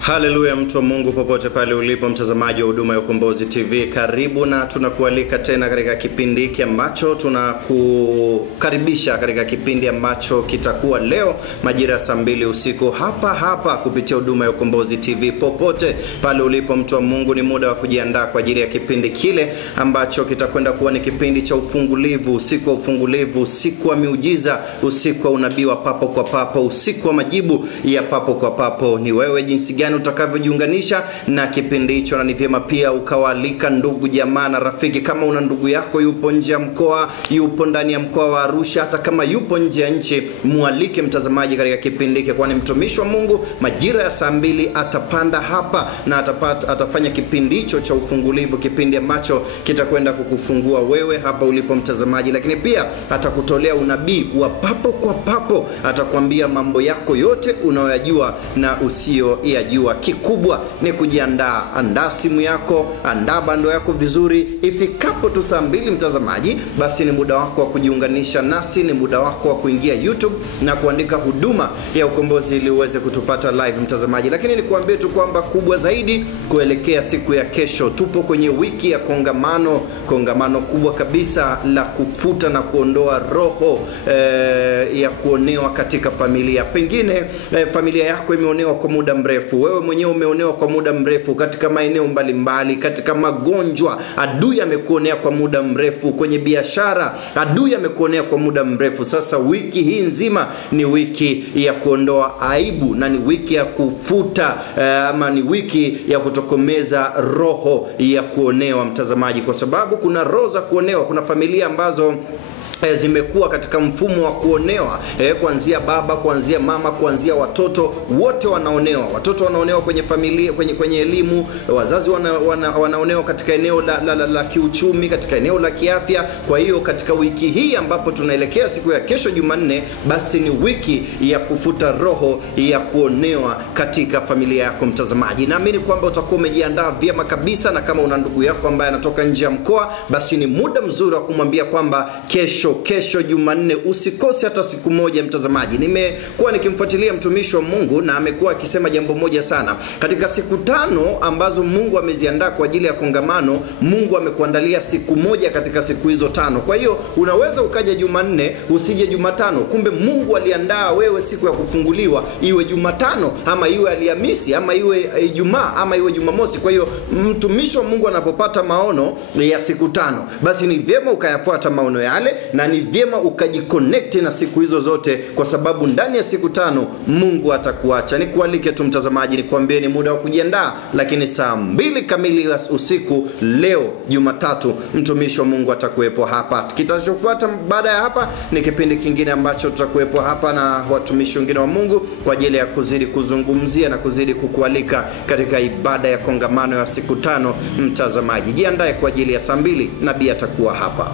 Haleluya, mtu wa Mungu popote pale ulipo, mtazamaji wa huduma ya Ukombozi TV, karibu na tunakualika tena katika kipindi hiki ambacho tunakukaribisha katika kipindi ambacho kitakuwa leo majira saa 2 usiku hapa kupitia huduma ya Ukombozi TV. Popote pale ulipo, mtu wa Mungu, ni muda wa kujiandaa kwa ajili ya kipindi kile ambacho kitakwenda kuwa ni kipindi cha ufungulivu, usiku wa ufungulivu, usiku wa miujiza, usiku wa unabii wa papo kwa papo, usiku wa majibu ya papo kwa papo. Ni wewe jinsi gani utakavyojiunganisha na kipindi hicho, na ni vyema pia ukawaalika ndugu jamaa na rafiki. Kama una ndugu yako yupo nje ya mkoa, yupo ndani ya mkoa wa Arusha, hata kama yupo nje ya nchi, mualike mtazamaji katika kipindi hiki, kwani mtumishi wa Mungu majira ya saa 2 atapanda hapa na atafanya kipindi hicho cha ufungulivu, kipindi ambacho kitakwenda kukufungua wewe hapa ulipo mtazamaji, lakini pia atakutolea unabii wa papo kwa papo. Atakwambia mambo yako yote unayoyajua na usiyoyajua. Kikubwa ni kujiandaa. Andaa simu yako, andaa bando yako vizuri. Ifikapo tu saa 2 mtazamaji, basi ni muda wako wa kujiunganisha nasi, ni muda wako wa kuingia YouTube na kuandika huduma ya Ukombozi ili uweze kutupata live mtazamaji. Lakini nikuambie tu kwamba kubwa zaidi, kuelekea siku ya kesho, tupo kwenye wiki ya kongamano kubwa kabisa la kufuta na kuondoa roho ya kuonewa katika familia. Pengine familia yako imeonewa kwa muda mrefu, wewe mwenyewe umeonewa kwa muda mrefu katika maeneo mbalimbali, katika magonjwa adui amekuonea kwa muda mrefu, kwenye biashara adui amekuonea kwa muda mrefu. Sasa wiki hii nzima ni wiki ya kuondoa aibu, na ni wiki ya kufuta ama ni wiki ya kutokomeza roho ya kuonewa mtazamaji, kwa sababu kuna roho za kuonewa. Kuna familia ambazo zimekuwa katika mfumo wa kuonewa, kuanzia baba, kuanzia mama, kuanzia watoto, wote wanaonewa. Watoto wanaonewa kwenye familia, kwenye elimu, wazazi wanaonewa katika eneo la kiuchumi, katika eneo la kiafya. Kwa hiyo katika wiki hii ambapo tunaelekea siku ya kesho Jumanne, basi ni wiki ya kufuta roho ya kuonewa katika familia yako mtazamaji. Naamini kwamba utakuwa umejiandaa vyema kabisa, na kama una ndugu yako ambaye anatoka nje ya mkoa, basi ni muda mzuri wa kumwambia kwamba kesho Jumanne usikose hata siku moja mtazamaji. Nimekuwa nikimfuatilia mtumishi wa Mungu na amekuwa akisema jambo moja sana. Katika siku 5 ambazo Mungu ameziandaa kwa ajili ya kongamano, Mungu amekuandalia siku moja katika siku hizo 5. Kwa hiyo unaweza ukaja Jumanne, usije Jumatano. Kumbe Mungu aliandaa wewe siku ya kufunguliwa iwe Jumatano, ama iwe Alhamisi, ama iwe Ijumaa, ama iwe Jumamosi. Kwa hiyo mtumishi wa Mungu anapopata maono ya siku 5, basi ni vyema ukayafuata maono yale, na ni vyema ukajiconnect na siku hizo zote, kwa sababu ndani ya siku 5 Mungu atakuacha. Nikualike tu mtazamaji, nikwambie ni muda wa kujiandaa, lakini saa 2 kamili usiku leo Jumatatu, mtumishi wa Mungu atakuwepo hapa. Kitachofuata baada ya hapa ni kipindi kingine ambacho tutakuwepo hapa na watumishi wengine wa Mungu kwa ajili ya kuzidi kuzungumzia na kuzidi kukualika katika ibada ya kongamano ya siku 5 mtazamaji. Jiandae kwa ajili ya saa 2, nabii atakuwa hapa.